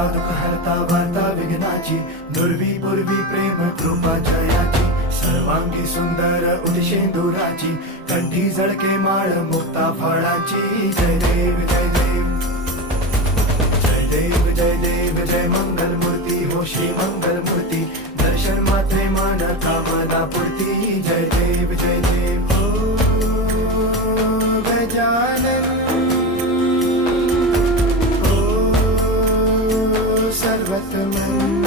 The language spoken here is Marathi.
हरता दुःख हरता वार्ता विघ्नाची, दुर्वी पूर्वी प्रेम कृपा जयाची, सर्वांगी सुंदर उदिशेंदुराची, कंठी झळके माळ मुक्ता फळाची. जय देव जय देव जय देव जय देव जय मंगल मूर्ती हो श्री मंगल मूर्ती, दर्शन मात्रे मन कामना पूर्ती. जय देव जय देव हो गजानन हो सर्वतमन.